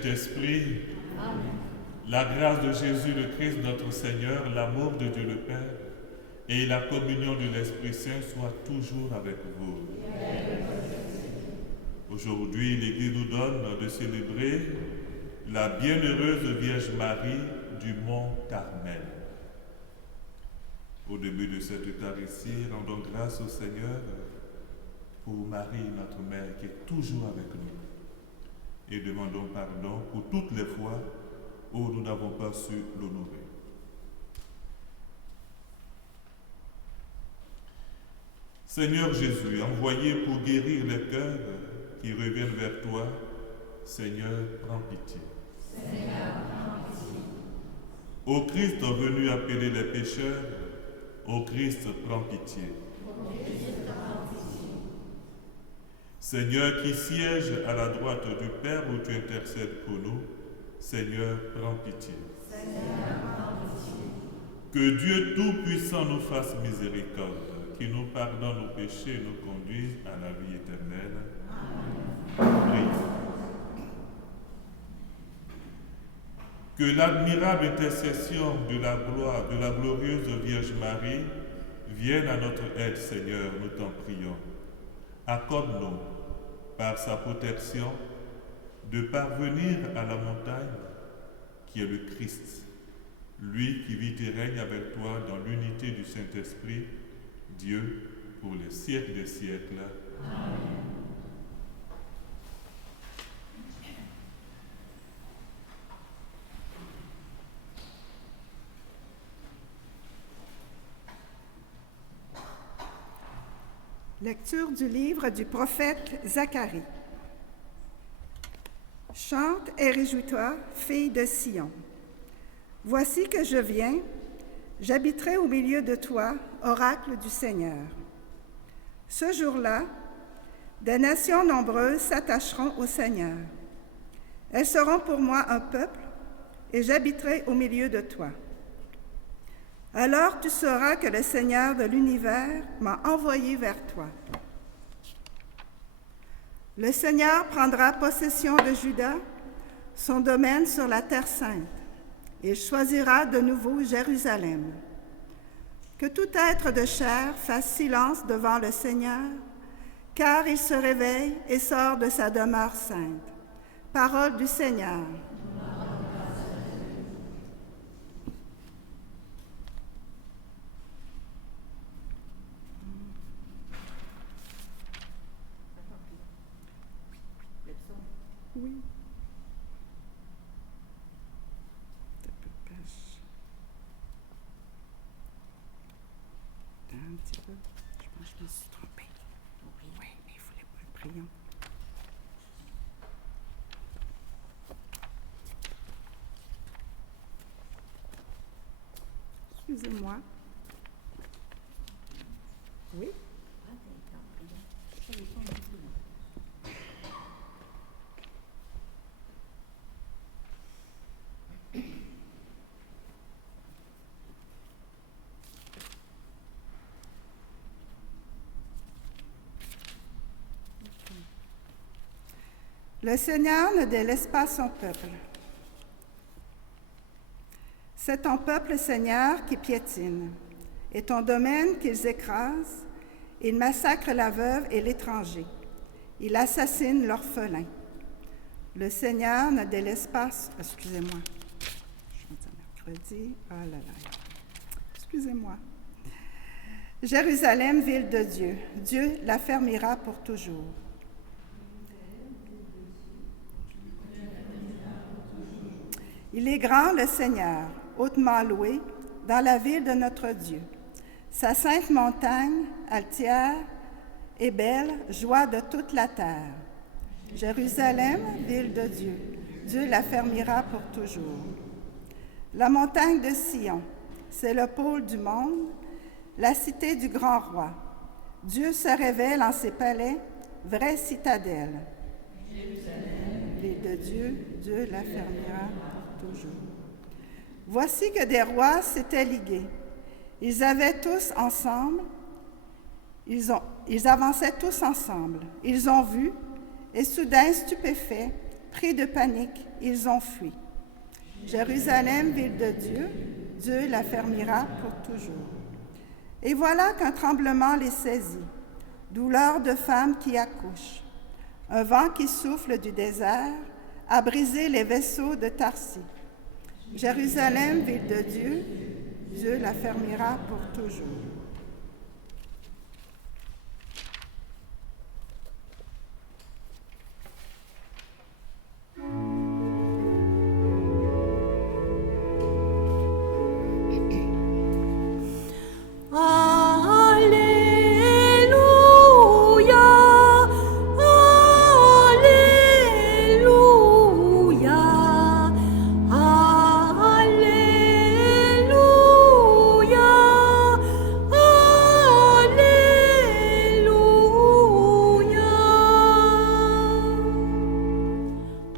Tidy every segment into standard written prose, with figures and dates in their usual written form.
Saint-Esprit, Amen. la grâce de Jésus le Christ notre Seigneur, l'amour de Dieu le Père et la communion de l'Esprit Saint soient toujours avec vous. Aujourd'hui, l'Église nous donne de célébrer la bienheureuse Vierge Marie du Mont Carmel. Au début de cette Eucharistie, rendons grâce au Seigneur pour Marie, notre Mère, qui est toujours avec nous. Et demandons pardon pour toutes les fois où nous n'avons pas su l'honorer. Seigneur Jésus, envoyé pour guérir les cœurs qui reviennent vers toi, Seigneur, prends pitié. Seigneur, prends pitié. Ô Christ venu appeler les pécheurs, ô Christ, prends pitié. Ô Christ, prends pitié. Seigneur qui siège à la droite du Père où tu intercèdes pour nous, Seigneur, prends pitié. Seigneur, prends pitié. Que Dieu Tout-Puissant nous fasse miséricorde, qui nous pardonne nos péchés et nous conduise à la vie éternelle. Amen. Prions. Que l'admirable intercession de la gloire de la glorieuse Vierge Marie vienne à notre aide, Seigneur, nous t'en prions. Accorde-nous, par sa protection, de parvenir à la montagne qui est le Christ, lui qui vit et règne avec toi dans l'unité du Saint-Esprit, Dieu, pour les siècles des siècles. Amen. Lecture du livre du prophète Zacharie. Chante et réjouis-toi, fille de Sion. Voici que je viens, j'habiterai au milieu de toi, oracle du Seigneur. Ce jour-là, des nations nombreuses s'attacheront au Seigneur. Elles seront pour moi un peuple, et j'habiterai au milieu de toi. Alors tu sauras que le Seigneur de l'univers m'a envoyé vers toi. Le Seigneur prendra possession de Juda, son domaine sur la terre sainte. Il choisira de nouveau Jérusalem. Que tout être de chair fasse silence devant le Seigneur, car il se réveille et sort de sa demeure sainte. Parole du Seigneur. Oui. Un petit peu. Je pense que je me suis trompée. Oui, mais il ne fallait pas le crayon. Excusez-moi. Oui. Le Seigneur ne délaisse pas son peuple. C'est ton peuple, Seigneur, qui piétine, et ton domaine qu'ils écrasent. Ils massacrent la veuve et l'étranger. Ils assassinent l'orphelin. Le Seigneur ne délaisse pas... Excusez-moi. Je suis mercredi. Oh là là. Excusez-moi. Jérusalem, ville de Dieu. Dieu l'affermira pour toujours. Il est grand, le Seigneur, hautement loué, dans la ville de notre Dieu. Sa sainte montagne, altière, est belle, joie de toute la terre. Jérusalem, ville de Dieu, Dieu l'affermira pour toujours. La montagne de Sion, c'est le pôle du monde, la cité du grand roi. Dieu se révèle en ses palais, vraie citadelle. Jérusalem, ville de Dieu, Dieu l'affermira pour toujours. Voici que des rois s'étaient ligués. Ils avaient tous ensemble, ils avançaient tous ensemble. Ils ont vu, et soudain stupéfaits, pris de panique, ils ont fui. Jérusalem, ville de Dieu, Dieu la fermera pour toujours. Et voilà qu'un tremblement les saisit, douleur de femme qui accouche. Un vent qui souffle du désert a brisé les vaisseaux de Tarsis. Jérusalem, ville de Dieu, Dieu la fermera pour toujours.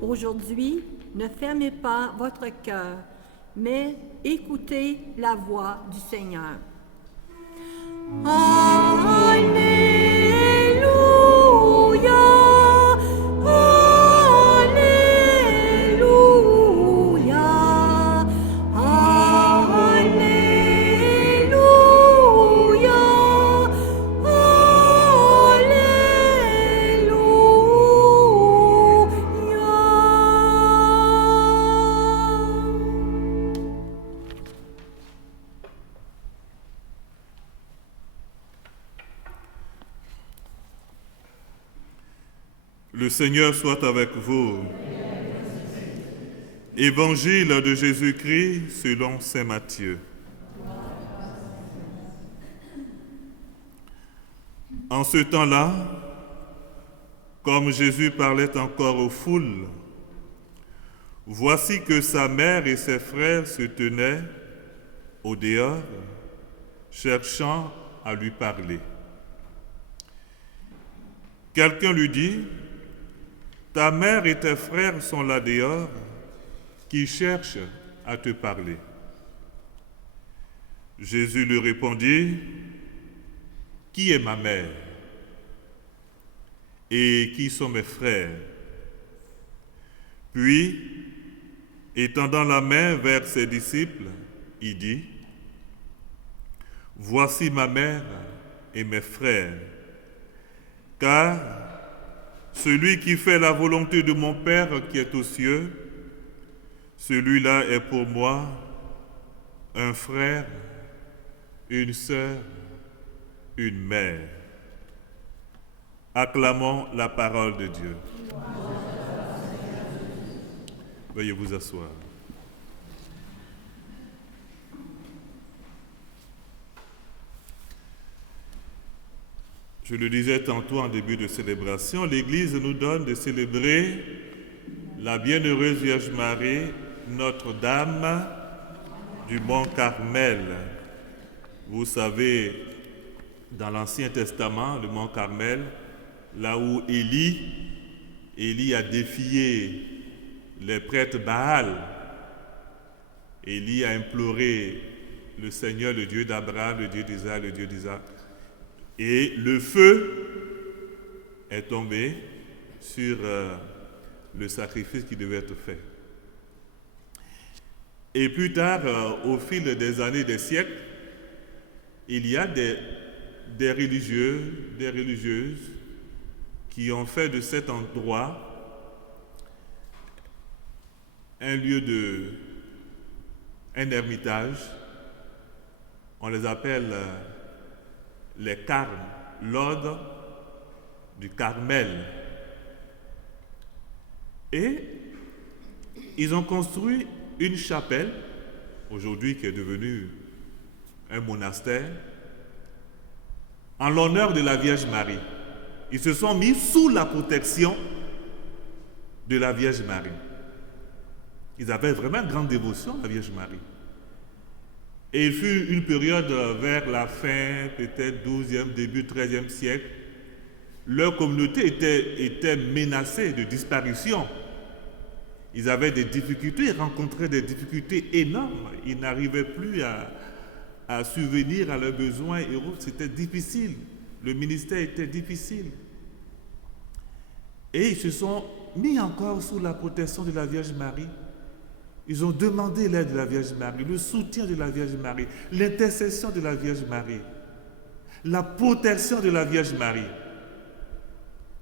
Aujourd'hui, ne fermez pas votre cœur, mais écoutez la voix du Seigneur. Alléluia, Alléluia, Le Seigneur soit avec vous. Évangile de Jésus-Christ selon saint Matthieu. En ce temps-là, comme Jésus parlait encore aux foules, voici que sa mère et ses frères se tenaient au dehors, cherchant à lui parler. Quelqu'un lui dit: ta mère et tes frères sont là dehors, qui cherchent à te parler. Jésus lui répondit: qui est ma mère? Et qui sont mes frères? Puis, étendant la main vers ses disciples, il dit: voici ma mère et mes frères, car celui qui fait la volonté de mon Père qui est aux cieux, celui-là est pour moi un frère, une sœur, une mère. Acclamons la parole de Dieu. Veuillez vous asseoir. Je le disais tantôt en début de célébration, l'Église nous donne de célébrer la bienheureuse Vierge Marie, Notre-Dame du Mont Carmel. Vous savez, dans l'Ancien Testament, le Mont Carmel, là où Élie a défié les prêtres Baal. Élie a imploré le Seigneur, le Dieu d'Abraham, le Dieu d'Isaac, le Dieu d'Isaac. Et le feu est tombé sur le sacrifice qui devait être fait. Et plus tard, au fil des années, des siècles, il y a des religieux, des religieuses qui ont fait de cet endroit un lieu un ermitage. On les appelle les Carmes, l'ordre du Carmel. Et ils ont construit une chapelle, aujourd'hui qui est devenue un monastère, en l'honneur de la Vierge Marie. Ils se sont mis sous la protection de la Vierge Marie. Ils avaient vraiment grande dévotion à la Vierge Marie. Et il fut une période vers la fin, peut-être 12e, début 13e siècle, leur communauté était menacée de disparition. Ils avaient des difficultés, ils rencontraient des difficultés énormes. Ils n'arrivaient plus à subvenir à leurs besoins et autres. C'était difficile. Le ministère était difficile. Et ils se sont mis encore sous la protection de la Vierge Marie. Ils ont demandé l'aide de la Vierge Marie, le soutien de la Vierge Marie, l'intercession de la Vierge Marie, la protection de la Vierge Marie.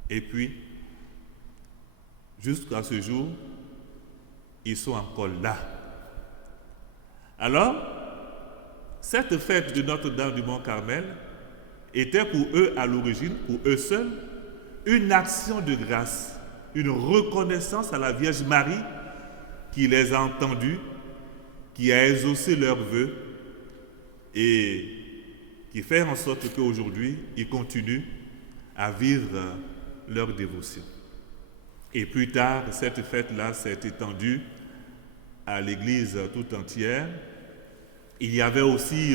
Et puis, jusqu'à ce jour, ils sont encore là. Alors, cette fête de Notre-Dame du Mont-Carmel était pour eux, à l'origine, pour eux seuls, une action de grâce, une reconnaissance à la Vierge Marie qui les a entendus, qui a exaucé leurs vœux et qui fait en sorte qu'aujourd'hui, ils continuent à vivre leur dévotion. Et plus tard, cette fête-là s'est étendue à l'Église tout entière. Il y avait aussi,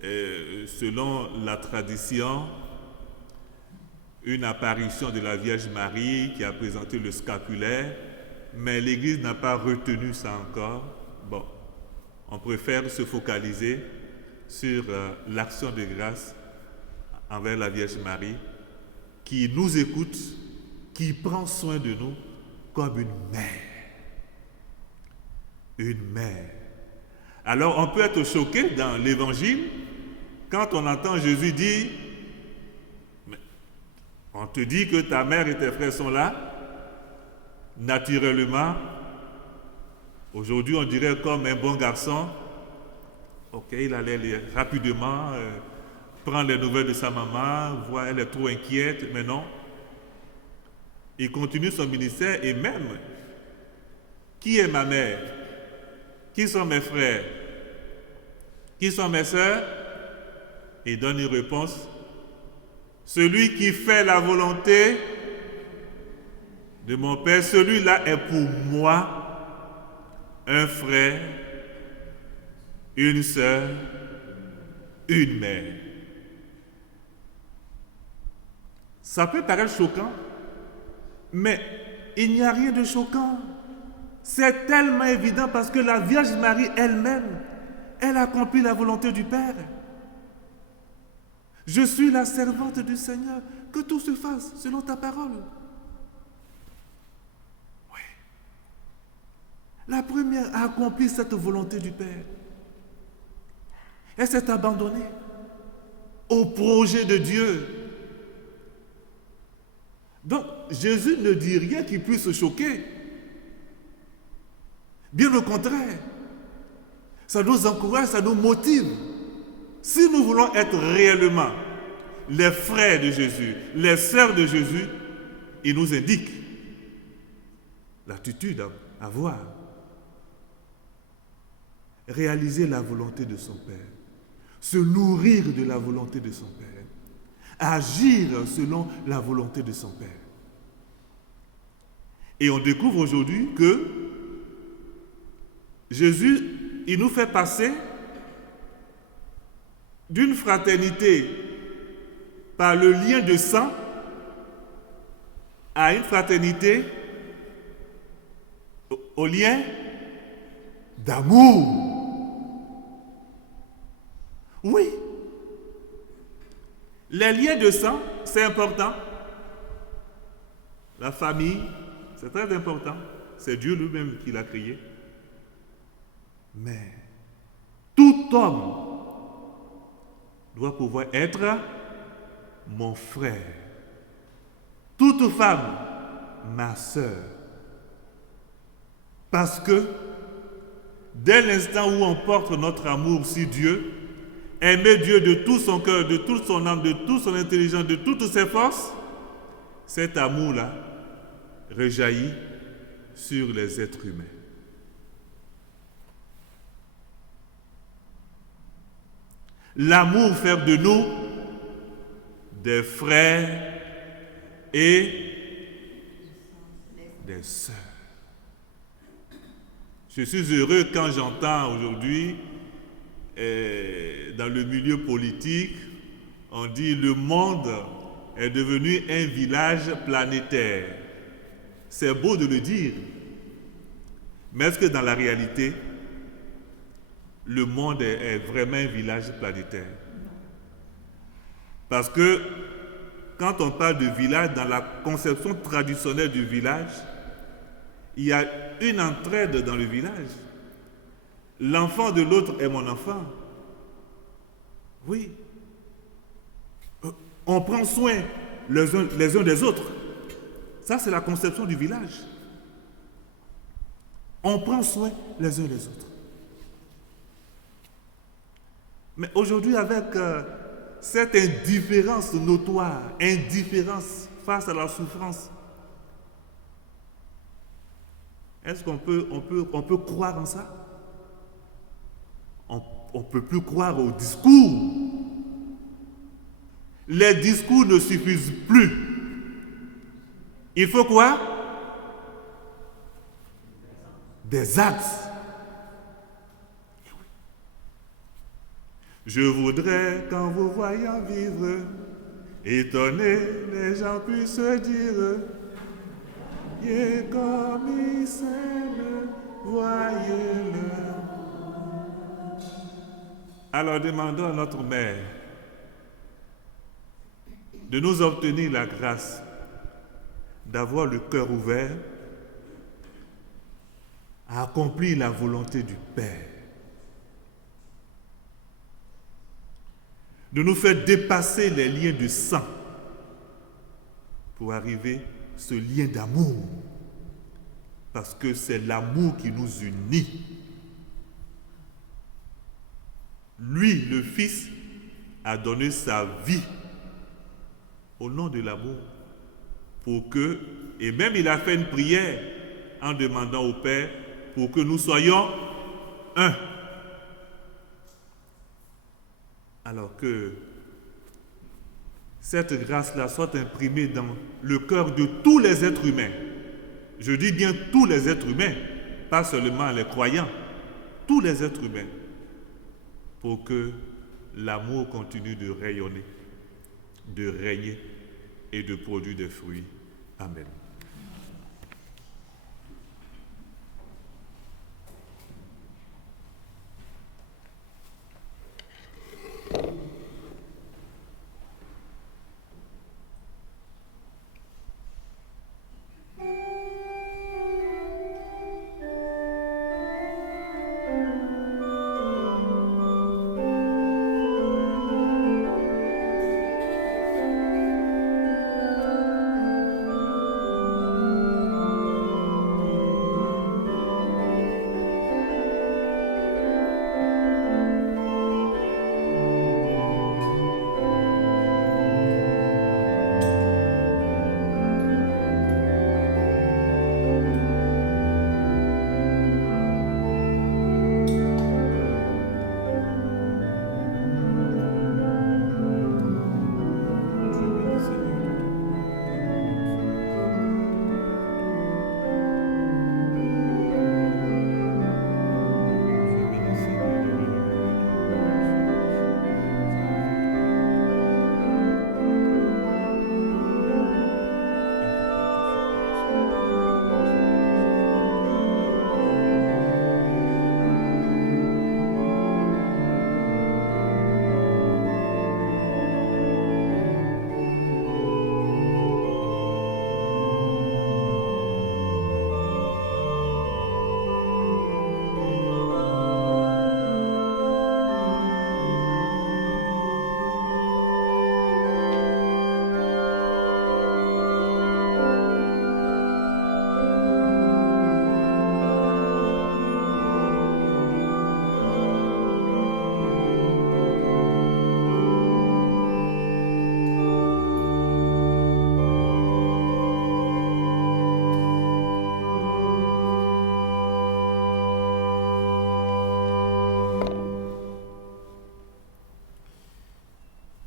selon la tradition, une apparition de la Vierge Marie qui a présenté le scapulaire, mais l'Église n'a pas retenu ça encore. Bon, on préfère se focaliser sur l'action de grâce envers la Vierge Marie qui nous écoute, qui prend soin de nous comme une mère. Une mère. Alors on peut être choqué dans l'Évangile quand on entend Jésus dire « On te dit que ta mère et tes frères sont là ». Naturellement, aujourd'hui on dirait comme un bon garçon, ok, il allait rapidement prendre les nouvelles de sa maman, voir elle est trop inquiète, mais non. Il continue son ministère et même, qui est ma mère? Qui sont mes frères? Qui sont mes sœurs? Il donne une réponse. Celui qui fait la volonté de mon Père, celui-là est pour moi un frère, une sœur, une mère. Ça peut paraître choquant, mais il n'y a rien de choquant. C'est tellement évident parce que la Vierge Marie elle-même, elle accomplit la volonté du Père. Je suis la servante du Seigneur, que tout se fasse selon ta parole. Oui. La première a accompli cette volonté du Père. Elle s'est abandonnée au projet de Dieu. Donc, Jésus ne dit rien qui puisse choquer. Bien au contraire, ça nous encourage, ça nous motive. Si nous voulons être réellement les frères de Jésus, les sœurs de Jésus, il nous indique l'attitude à avoir. Réaliser la volonté de son Père, se nourrir de la volonté de son Père, agir selon la volonté de son Père. Et on découvre aujourd'hui que Jésus, il nous fait passer d'une fraternité par le lien de sang à une fraternité au lien d'amour. Oui. Les liens de sang, c'est important. La famille, c'est très important. C'est Dieu lui-même qui l'a créé. Mais tout homme doit pouvoir être mon frère. Toute femme, ma sœur. Parce que dès l'instant où on porte notre amour sur Dieu, aimer Dieu de tout son cœur, de toute son âme, de toute son intelligence, de toutes ses forces, cet amour-là rejaillit sur les êtres humains. L'amour fait de nous des frères et des sœurs. Je suis heureux quand j'entends aujourd'hui dans le milieu politique, on dit le monde est devenu un village planétaire. C'est beau de le dire, mais est-ce que dans la réalité, le monde est vraiment un village planétaire? Parce que quand on parle de village, dans la conception traditionnelle du village, il y a une entraide dans le village. L'enfant de l'autre est mon enfant. Oui. On prend soin les uns des autres. Ça, c'est la conception du village. On prend soin les uns des autres. Mais aujourd'hui, avec cette indifférence notoire, indifférence face à la souffrance, est-ce qu'on peut croire en ça? On ne peut plus croire aux discours. Les discours ne suffisent plus. Il faut quoi? Des actes. Je voudrais qu'en vous voyant vivre, étonné, les gens puissent dire, et comme il s'aime, voyez-le. Alors demandons à notre Mère de nous obtenir la grâce d'avoir le cœur ouvert à accomplir la volonté du Père. De nous faire dépasser les liens de sang pour arriver à ce lien d'amour. Parce que c'est l'amour qui nous unit. Lui, le Fils, a donné sa vie au nom de l'amour pour que, et même il a fait une prière en demandant au Père pour que nous soyons un. Alors que cette grâce-là soit imprimée dans le cœur de tous les êtres humains. Je dis bien tous les êtres humains, pas seulement les croyants, tous les êtres humains, pour que l'amour continue de rayonner, de régner et de produire des fruits. Amen.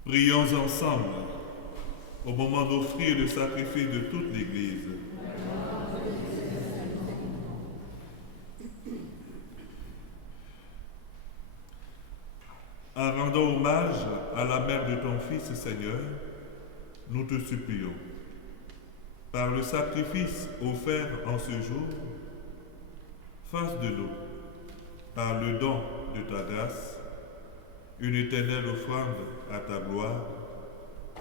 Prions ensemble au moment d'offrir le sacrifice de toute l'Église. En rendant hommage à la mère de ton Fils, Seigneur, nous te supplions, par le sacrifice offert en ce jour, fasse de nous, par le don de ta grâce, une éternelle offrande à ta gloire,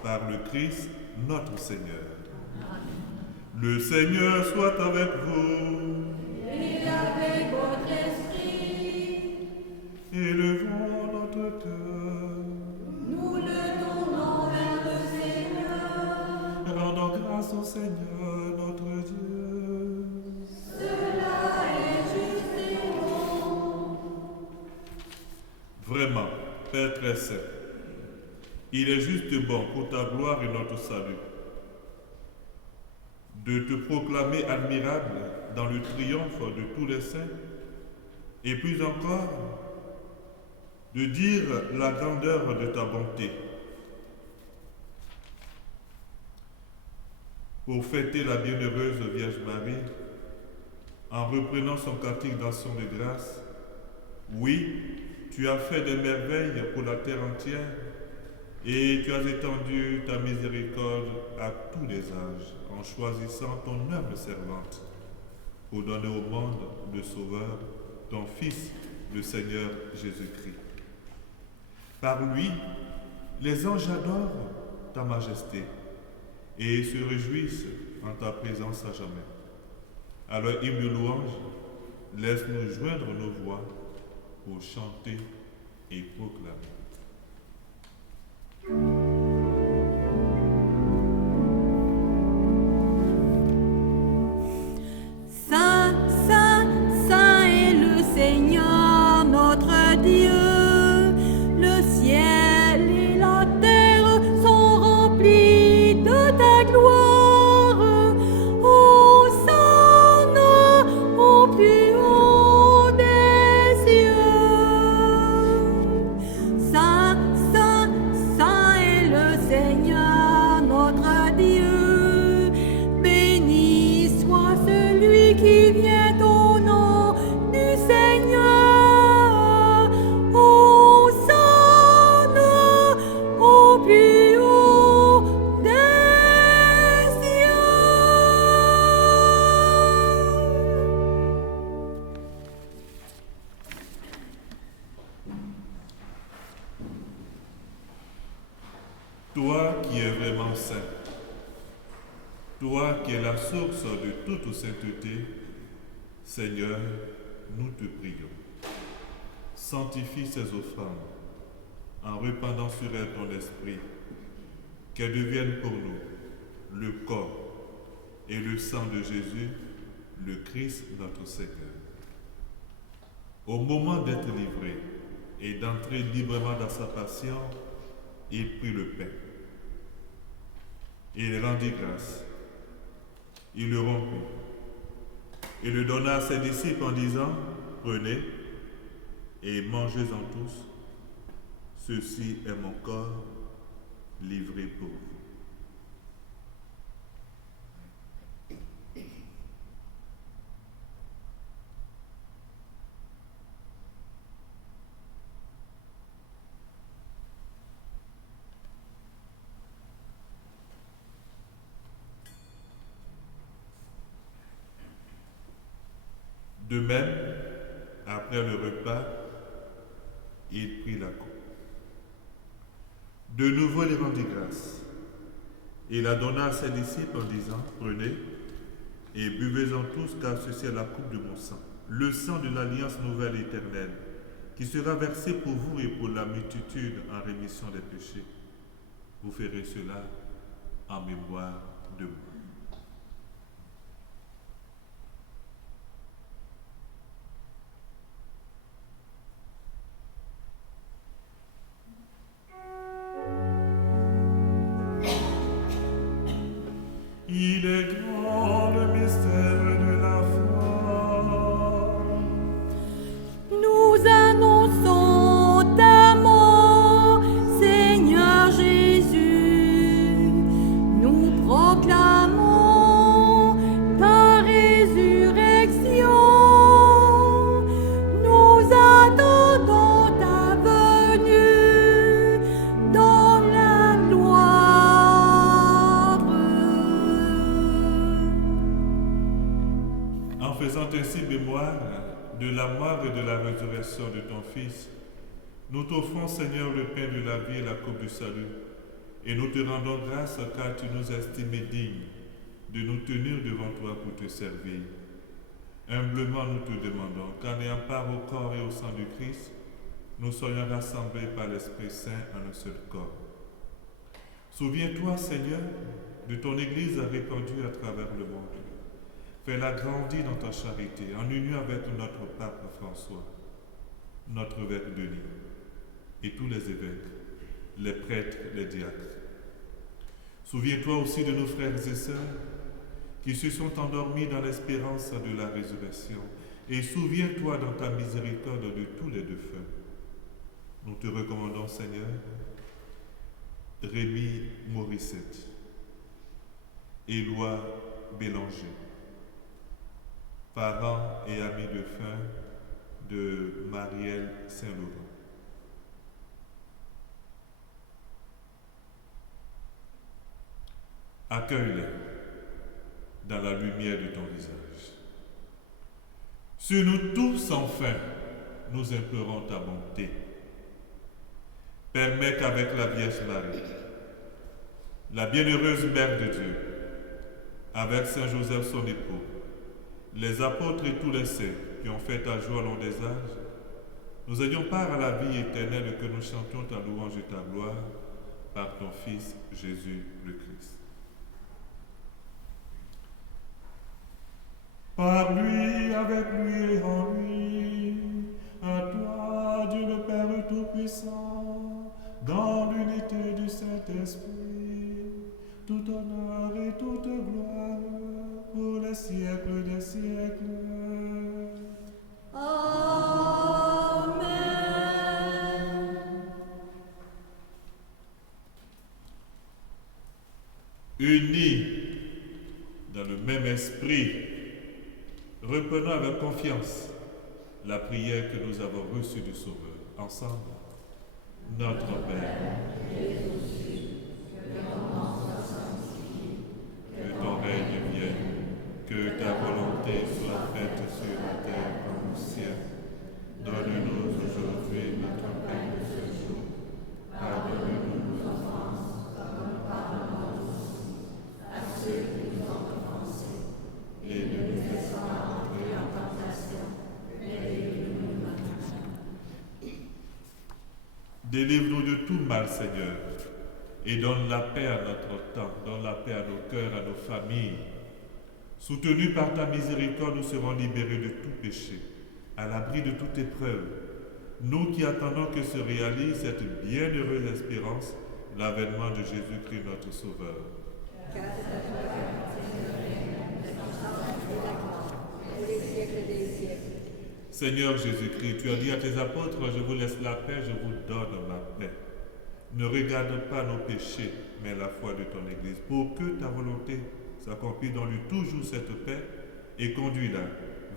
par le Christ notre Seigneur. Le Seigneur soit avec vous. Et avec votre esprit, Élevons notre cœur. nous le tournons vers le Seigneur. Rendons grâce au Seigneur notre Dieu. Cela est juste et bon. Vraiment, Père très saint, il est juste bon pour ta gloire et notre salut de te proclamer admirable dans le triomphe de tous les saints, et plus encore, de dire la grandeur de ta bonté. Pour fêter la bienheureuse Vierge Marie, en reprenant son cantique d'action de grâce, oui, tu as fait des merveilles pour la terre entière, et tu as étendu ta miséricorde à tous les âges, en choisissant ton humble servante pour donner au monde le Sauveur, ton Fils, le Seigneur Jésus-Christ. Par lui, les anges adorent ta majesté et se réjouissent en ta présence à jamais. À leur hymne de louange, laisse-nous joindre nos voix pour chanter et proclamer. Saint, Saint, Saint est le Seigneur notre Dieu. Le ciel et la terre sont remplis de ta gloire. Hosanna au plus haut des cieux. Saint, Saint, Saint est le Seigneur notre Dieu. Béni soit celui qui vient au nom du Seigneur. Hosanna au plus haut des cieux. Toi qui es vraiment saint, toi qui es la source de toute sainteté, Seigneur, nous te prions. Sanctifie ces offrandes en répandant sur elles ton esprit, qu'elles deviennent pour nous le corps et le sang de Jésus, le Christ notre Seigneur. Au moment d'être livré et d'entrer librement dans sa passion, il prit le pain. Il rendit grâce. Il le rompit et le donna à ses disciples en disant, prenez et mangez-en tous. Ceci est mon corps livré pour vous. De même, après le repas, il prit la coupe. De nouveau, il rendit grâce. Il la donna à ses disciples en disant, prenez et buvez-en tous, car ceci est la coupe de mon sang, le sang de l'alliance nouvelle et éternelle, qui sera versé pour vous et pour la multitude en rémission des péchés. Vous ferez cela en mémoire de moi. Il est grand le mystère de la foi. Nous annonçons ta mort, Seigneur Jésus. Nous proclamons ta résurrection. Nous attendons ta venue dans la gloire. En faisant ainsi mémoire de la mort et de la résurrection de ton Fils, nous t'offrons, Seigneur, le pain de la vie et la coupe du salut. Et nous te rendons grâce car tu nous as estimés dignes de nous tenir devant toi pour te servir. Humblement nous te demandons qu'en ayant part au corps et au sang du Christ, nous soyons rassemblés par l'Esprit Saint en un seul corps. Souviens-toi, Seigneur, de ton Église répandue à travers le monde. Fais-la grandir dans ta charité, en union avec notre pape François, notre évêque Denis, et tous les évêques, les prêtres, les diacres. Souviens-toi aussi de nos frères et sœurs qui se sont endormis dans l'espérance de la résurrection, et souviens-toi dans ta miséricorde de tous les défunts. Nous te recommandons, Seigneur, Rémi Morissette, Éloi Bélanger, parents et amis de fin de Marielle Saint-Laurent. Accueille-les dans la lumière de ton visage. Sur nous tous, enfin, nous implorons ta bonté. Permets qu'avec la Vierge Marie, la bienheureuse Mère de Dieu, avec Saint Joseph son époux, les apôtres et tous les saints qui ont fait ta joie au long des âges, nous ayons part à la vie éternelle et que nous chantions ta louange et ta gloire par ton Fils Jésus le Christ. Par lui, avec lui et en lui, à toi, Dieu le Père Tout-Puissant, dans l'unité du Saint-Esprit, tout honneur et toute gloire pour les siècles des siècles. Amen. Unis dans le même esprit, reprenons avec confiance la prière que nous avons reçue du Sauveur. Ensemble, notre Père, que ton règne vienne, que ta volonté soit faite sur la terre comme au ciel. Donne-nous aujourd'hui notre pain de ce jour. Pardonne-nous nos offenses, comme nous pardonnons aussi à ceux qui nous ont offensés. Et ne nous laisse pas entrer en tentation, mais délivre-nous du mal. Délivre-nous de tout mal, Seigneur, et donne la paix à notre temps, donne la paix à nos cœurs, à nos familles. Soutenus par ta miséricorde, nous serons libérés de tout péché, à l'abri de toute épreuve. Nous qui attendons que se réalise cette bienheureuse espérance, l'avènement de Jésus-Christ notre Sauveur. Seigneur Jésus-Christ, tu as dit à tes apôtres, je vous laisse la paix, je vous donne ma paix. Ne regarde pas nos péchés, mais la foi de ton Église, pour que ta volonté s'accomplisse dans lui toujours cette paix, et conduis-la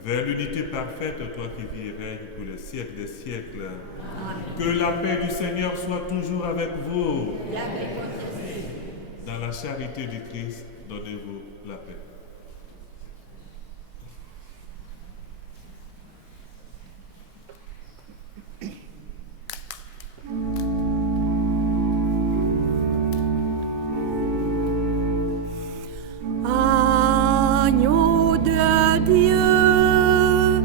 vers l'unité parfaite, toi qui vis et règnes pour les siècles des siècles. Amen. Que la paix du Seigneur soit toujours avec vous. Dans la charité du Christ, donnez-vous la paix. Agneau de Dieu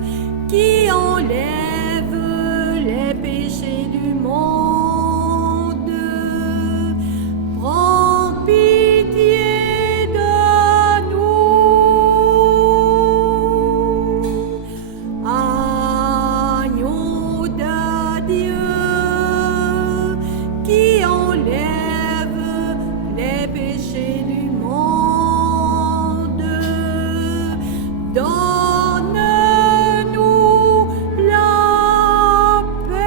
qui enlève les péchés du monde, prends pitié de nous. Agneau de Dieu qui enlève les péchés du monde, donne-nous la paix.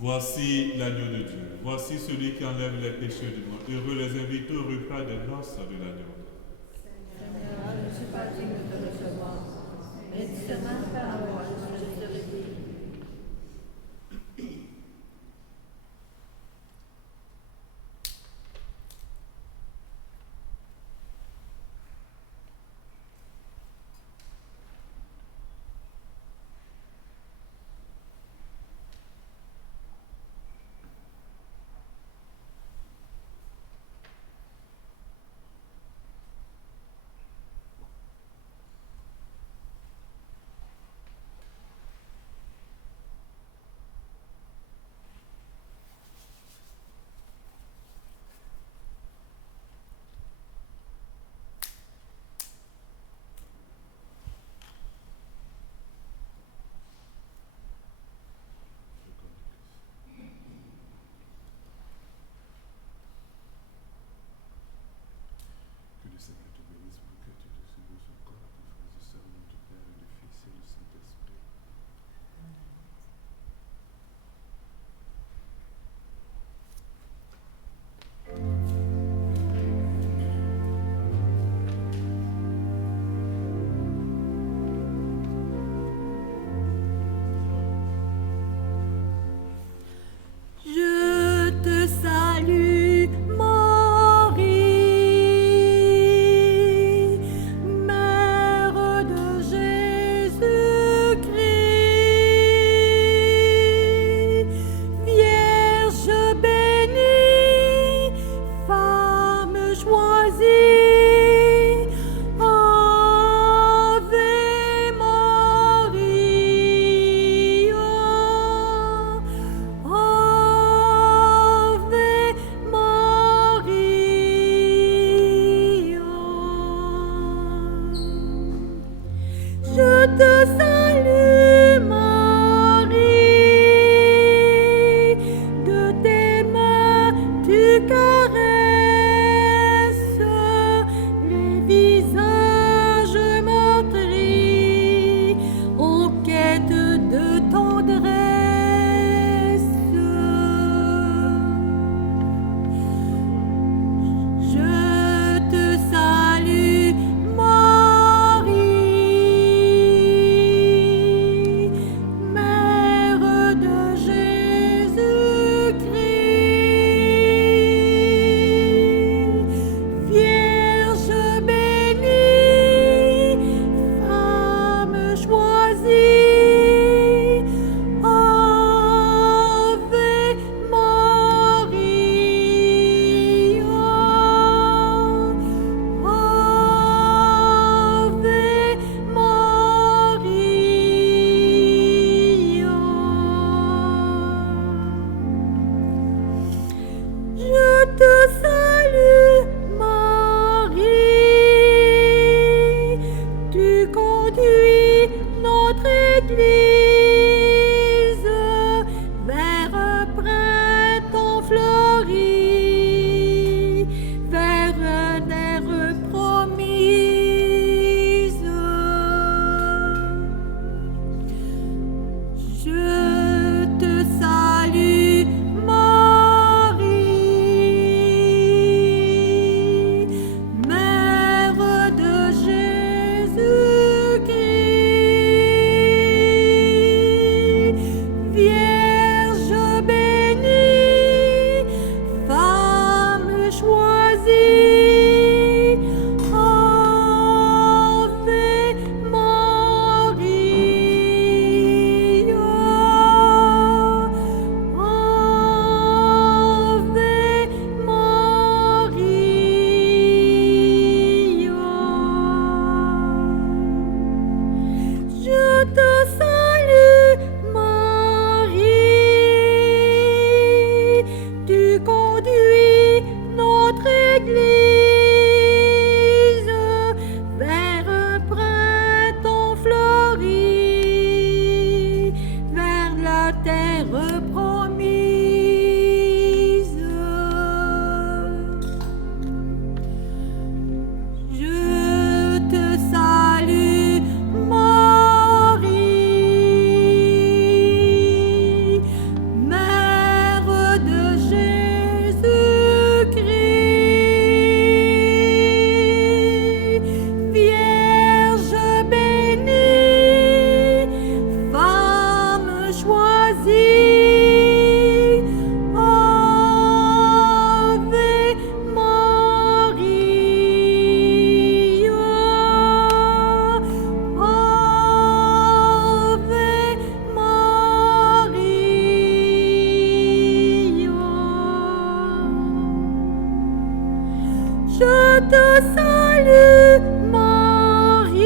Voici l'agneau de Dieu, voici celui qui enlève les péchés du monde. Heureux les invités au repas des noces de l'agneau. Seigneur, je ne suis pas digne de te recevoir, mais dis seulement une parole, je serai guéri. la terre promise. Je te salue, Marie, Mère de Jésus-Christ, Vierge bénie, femme choisie, Ave Maria, Ave Maria. Je te salue, Marie,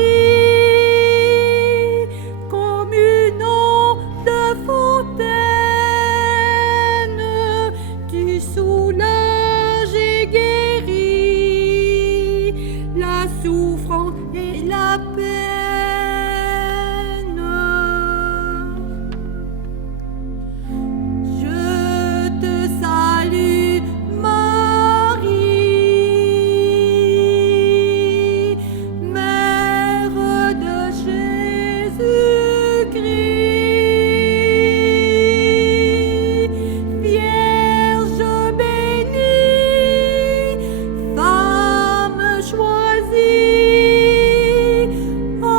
comme une eau de fontaine, tu soulages et guéris la souffrance et la peine. Je te salue, Marie, Mère de Jésus-Christ, Vierge bénie, femme choisie, Ave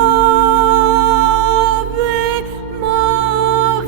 Maria,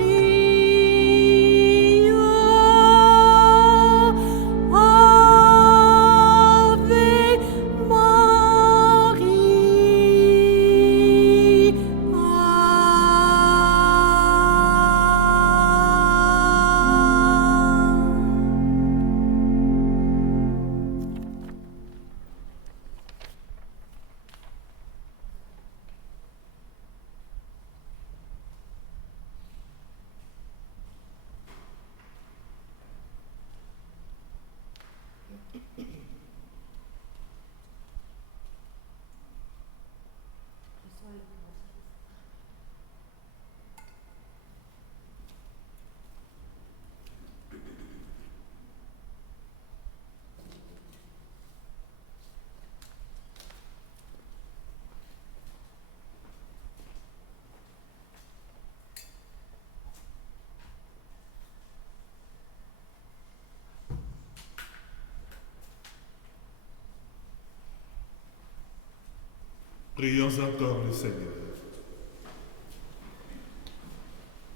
Prions encore le Seigneur.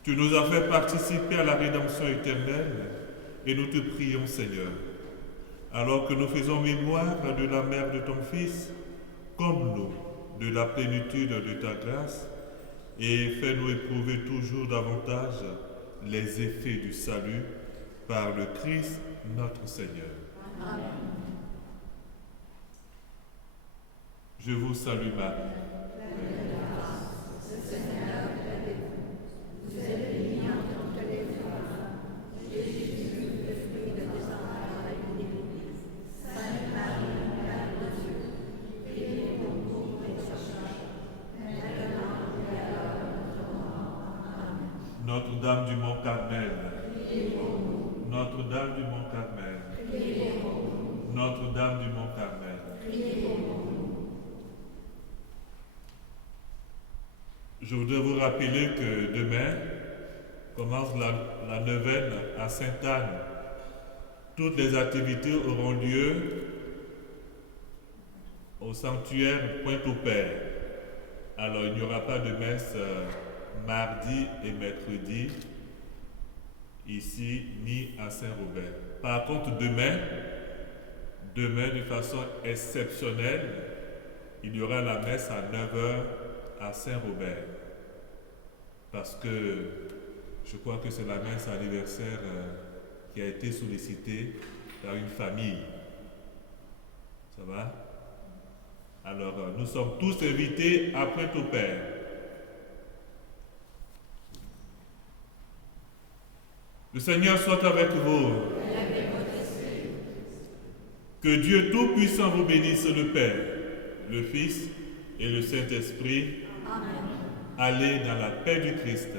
Tu nous as fait participer à la rédemption éternelle et nous te prions, Seigneur, alors que nous faisons mémoire de la mère de ton Fils, comme nous, de la plénitude de ta grâce, et fais-nous éprouver toujours davantage les effets du salut par le Christ notre Seigneur. Amen. Je vous salue, Marie. Notre-Dame du Mont Carmel, Notre-Dame du Mont Carmel, Notre-Dame du Mont Carmel. Je voudrais vous rappeler que demain commence la neuvaine à Sainte-Anne. Toutes les activités auront lieu au sanctuaire Pointe-au-Père. Alors il n'y aura pas de messe mardi et mercredi ici ni à Saint-Robert. Par contre demain de façon exceptionnelle, il y aura la messe à 9h à Saint-Robert. Parce que je crois que c'est la messe anniversaire qui a été sollicitée par une famille. Ça va? Alors, nous sommes tous invités à Pointe-au-Père. Le Seigneur soit avec vous. Que Dieu Tout-Puissant vous bénisse, le Père, le Fils et le Saint-Esprit. Amen. Allez dans la paix du Christ.